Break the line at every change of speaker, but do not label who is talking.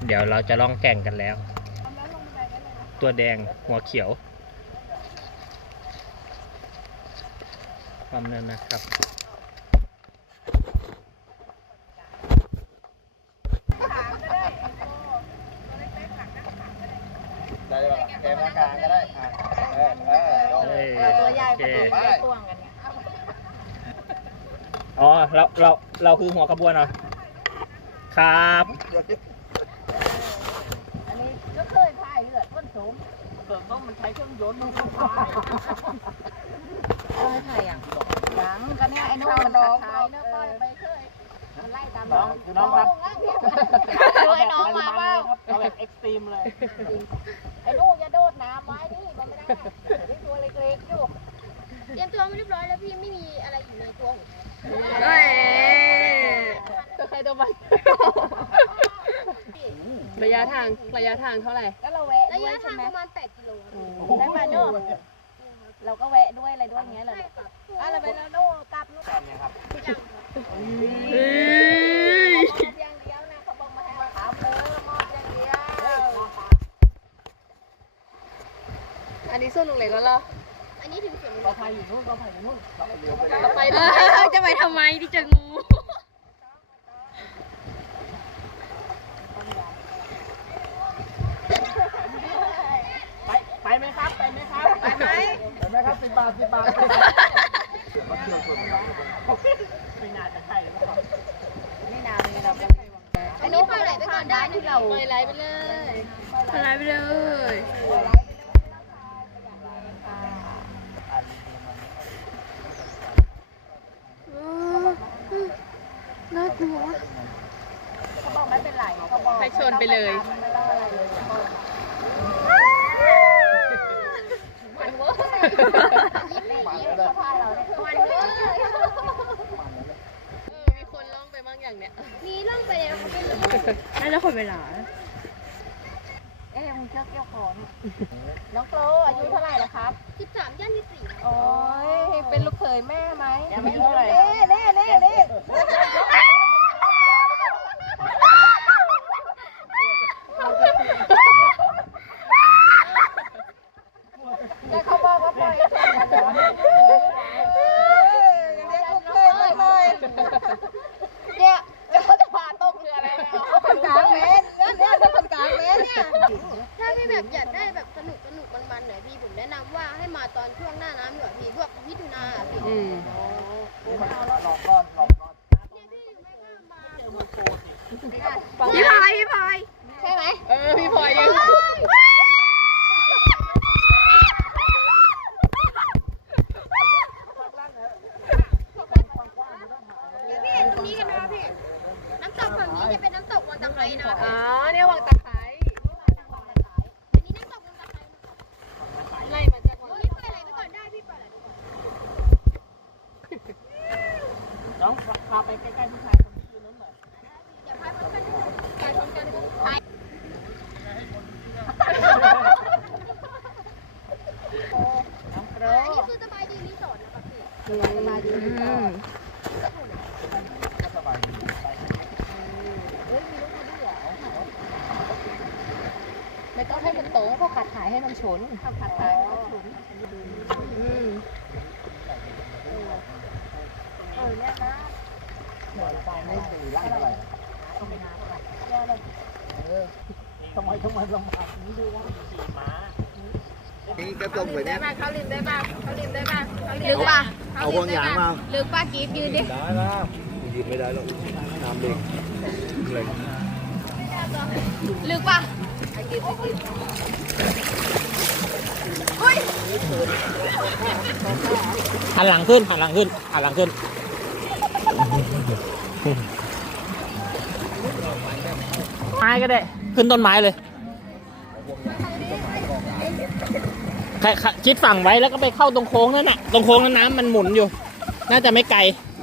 เดี๋ยวเราจะล่องแก่งกันแล้ว ตัวแดงหัวเขียวความเนินนะครับ
ได้ป่ะแกมากลางก็ได้
ตัวใหญ่ไปพ่วงกัน
อ๋อเราคือหัวขบวนเหรอครับ
อันนี้ก็เคยพายเรือต้นสมเกิดต้องมันใช้เครื่องยนต์มันก็พายไม่พายอย่างกันเนี่ยไอ้นู้นมันขัดท้ายเนื้อก้อยไปเคยมันไล่ตามน้องคือน้องครับไอ้น้องมาว่า
เอาแบบเอ็กซ์ตรีมเลย
ไอ้ลูกจะโดดน้ำไว้นี่มันไม่ได้ตัวเล็กๆอยู่
เตรียมตัวไม่เรียบร้อยแล้วพี่ไม่มีอะไรอยู่ในตัวผม
ใครตัวมันระยะทางเท่าไหร่
ก็เราแวะ
ระยะทางประมาณ8 กิโล
ได้มาเนอะเราก็แวะด้วยอะไรด้วยเงี้ยเลยเราไปแล้วโน่กลับลูก
เนี่ยครับ
อย่างเดียวนะเขาบอกมาให้มาถามมอบอย่างเดียว
อันนี้ส่วนลุงเล็กก็เหรอ
อันนี้ถึงส่วน
เราพายอยู่นู่นเราไป
จะไปทำไมที่เจองู
ไปไหมครับไปไหมครับ
ไปไหม
10 บาท
ไม่น่าจะใช่หรือเปล่า
ไม่นานเลยเรา
อันนี้ปล่อยไหลไปก่อนได้ที่เรา
ปล่อยไหลไปเลยน่ากลัว
เขาบอกไม่เป็นไรเขาบอก
ให้ชนไปเลย
มันเวอร์ยิ้มเขาพาเราเนี่ยมันเวอร์
มีคนล่องไปบ้างอย่างเนี้ย
มีล่องไปเลยเขาเป็นลูก
น่าจะคนเวลา
มึงเชือกเกี่ยวคอน้องโกลอายุเท่าไหร่แล้วครับ
13 ย่าง 24
โอ้ยเป็นลูกเขยแม่ไหม
ยังไม่เท่าไหร่
เน่แต่เขาบอกว่าปล่อยเนี่ยเขาจะพาตกเรืออะไรคนกลางเมตรเนี่ยถ้าคนกลางเมตรเนี่ย
ถ้าพี่แบบอยากได้แบบสนุกมันหน่อยพี่ผมแนะนำว่าให้มาตอนช่วงหน้าน้ำหน่อยพี่พวกมิถุนาพี่
หลอกก้อน
พี่พาย
ใช่ไหม
พี่พลอยยัง
พี่เห็นตรงนี้กันไหมคะพี่น้ำตกฝั่งนี้จะเป็นน้ำตกวังตะไคร้นะ
เนี่ยวังตะไคร้
อันนี้น้ำตกวังตะไคร้
ไล่มาจาก
นี่ปล่อยไหลไปก่อนได้พี่ปล่อยไหลไปก่อน
น้องพาไปใกล้ๆผู้ชายคนที่ยืนนู้นหน่อย
อย่าพายพร้อมกันพายพร้อมกันพายอันนี้คือสบายดีรีสอร์ทนะครับพี่
สบายดีไม่ต้องให้มันโตเพราะขัดขายให้มันฉนขัดขายให้มันฉนเนี่ยนะ
ไม่ตีร่างเท่าไหร่ทำไมลำบากนี้ด้วยวะ
ขี่ม้า
นี่กระตุกเลยเนี่ย
เขาลิมได้ป่ะ
ลึกป่ะเอาวงยางมา
ลึกป่ะกีบยืนดิ
ได้แล้วยืนไม่ได้หรอกน้ำเด็กเลย
ลึกป่ะ
หันหลังขึ้นไม้ก็ได้ขึ้นต้นไม้เลยคิดฝั่งไว้แล้วก็ไปเข้าตรงโค้งนั่นน่ะตรงโค้งนั้นน้ำมันหมุนอยู่น่าจะไม่ไกล